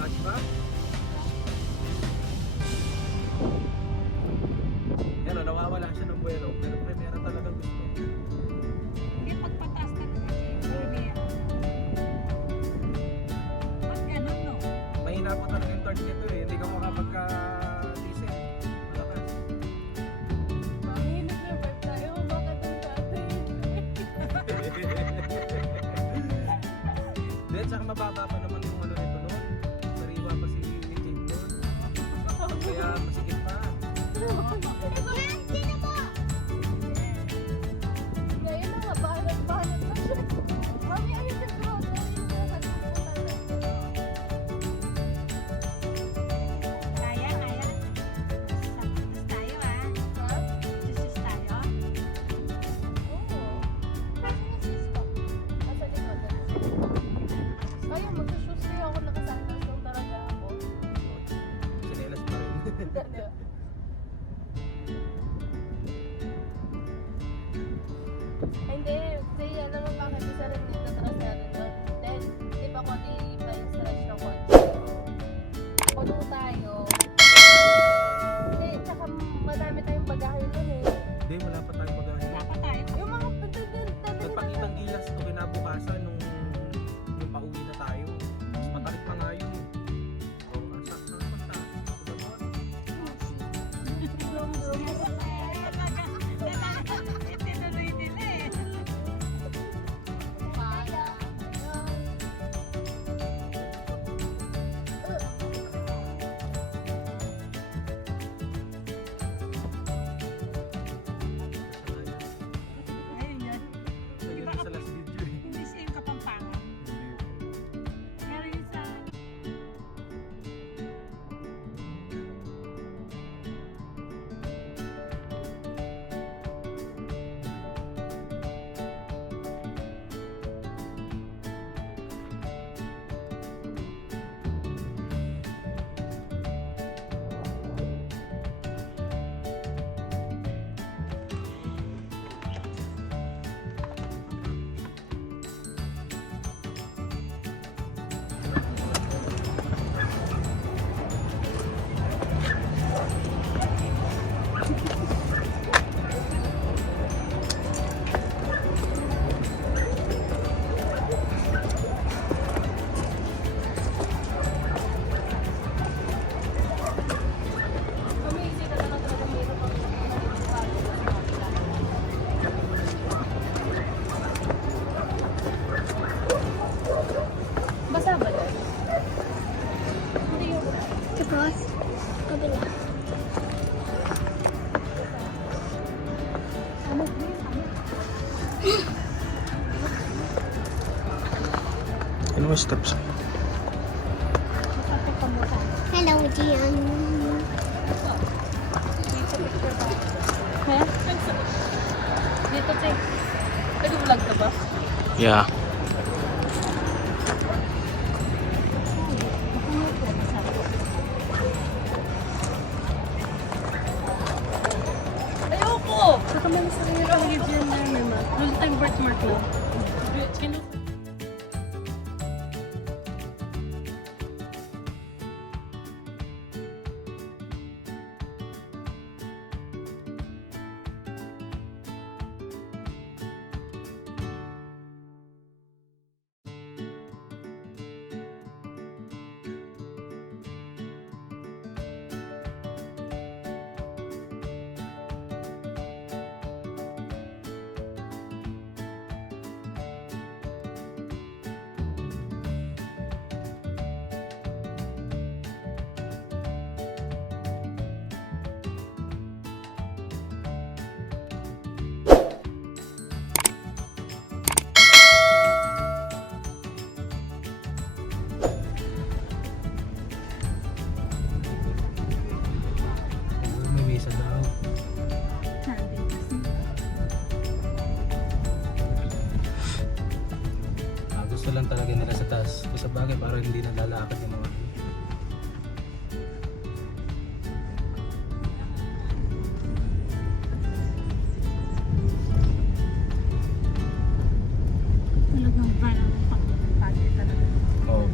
Touch ba? Yan o, nawawala siya ng buwelo. Pero primera talagang gusto. Hindi pagpataas na naman yung primera. Ba't ganun, no? Mahina po talaga yung torque nito eh. Hindi ka makapagka-diesel. Malakas. Mahilig na vibe tayo. Bakit ang dati? Then, saka mababa pa naman yung ano nito noon. Sariwa pa si Jake noon. Kaya masikip pa. Ngayon na nga, bahanat na siya. Mami, ayun yung grotto. Ayun yung nagpupunta na. Kaya. Sus tayo, ah. Ha? Sus tayo. Oo. Kasi yung sis ko. Nasa likod. Ayun, magsushoes na ako nakasandas nung talaga ako. Sinelas pa rin. Dali. Hindi, kasi alam mo bakit isa rin dito atras natin doon. Dahil, di ba konti pa yung stretch ng konti. Puno tayo. Hindi, tsaka madami tayong bagahe nun eh. Hindi, wala pa tayong bagahe. Dapat tayo. Yung mga Nagpakitang gilas to kinabukasan nung pauwi na tayo. Mas matarik pa nga yun. Oh, saan basta? Itinuloy nila eh. Ayun yan. Lagyan mo sa last video eh. Hindi siya yung Kapampangan. Pero yun sa... Basa ba doon? Tapos, kabila. Ano mo steps? Hello, Gian. Ha? Dito, Che. Nag-vlog ka ba? Yeah. Ayoko! Saka may masakit ako dyan na naman. Wala tayong birthmark na. Gusto lang talaga nila sa taas. Sa bagay, parang hindi nalalakad yung mga Talagang parang pag-party talaga. oh.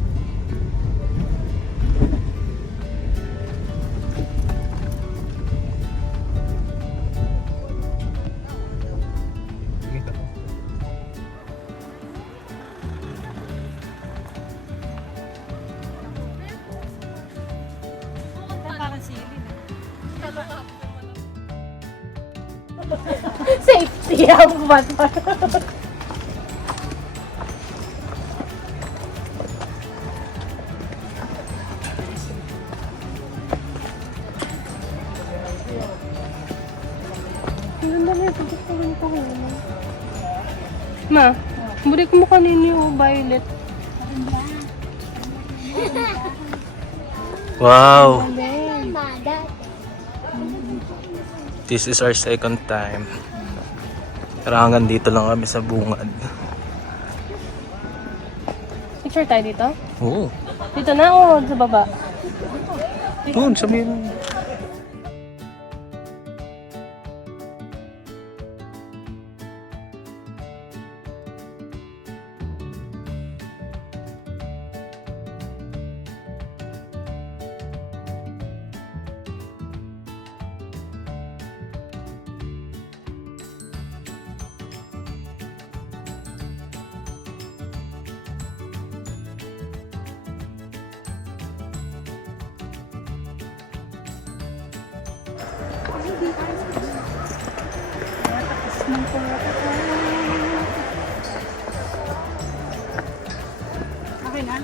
Siya ang batman. Ang ganda na ito. Gusto ko nito kanina. Ma, buri ko mo kanina yung violet. Wow! Mada. This is our second time. Pero hanggang dito lang kami sa bungad. Picture tayo dito? Oo. Dito na o sa baba? Doon, sabihin mo. Okay na?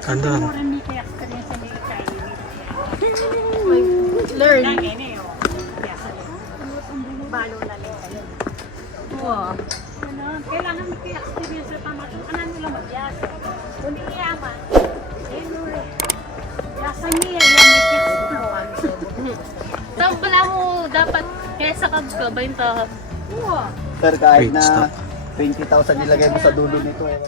Ganda. Mura ni kaya experience ni kainin. Learn. Lagi ni oh. Yes. Balo na lang. Wow. Ano, kailangan mo kaya experience sa pamato. Ano nila magyas? Kundi yaman. Yasan niya yung make explore. Saan pala mo dapat kesa kagabay ta? Oo. Sir, kahit Wait, na stop. 20,000 nilagay mo sa dulo nito, eh.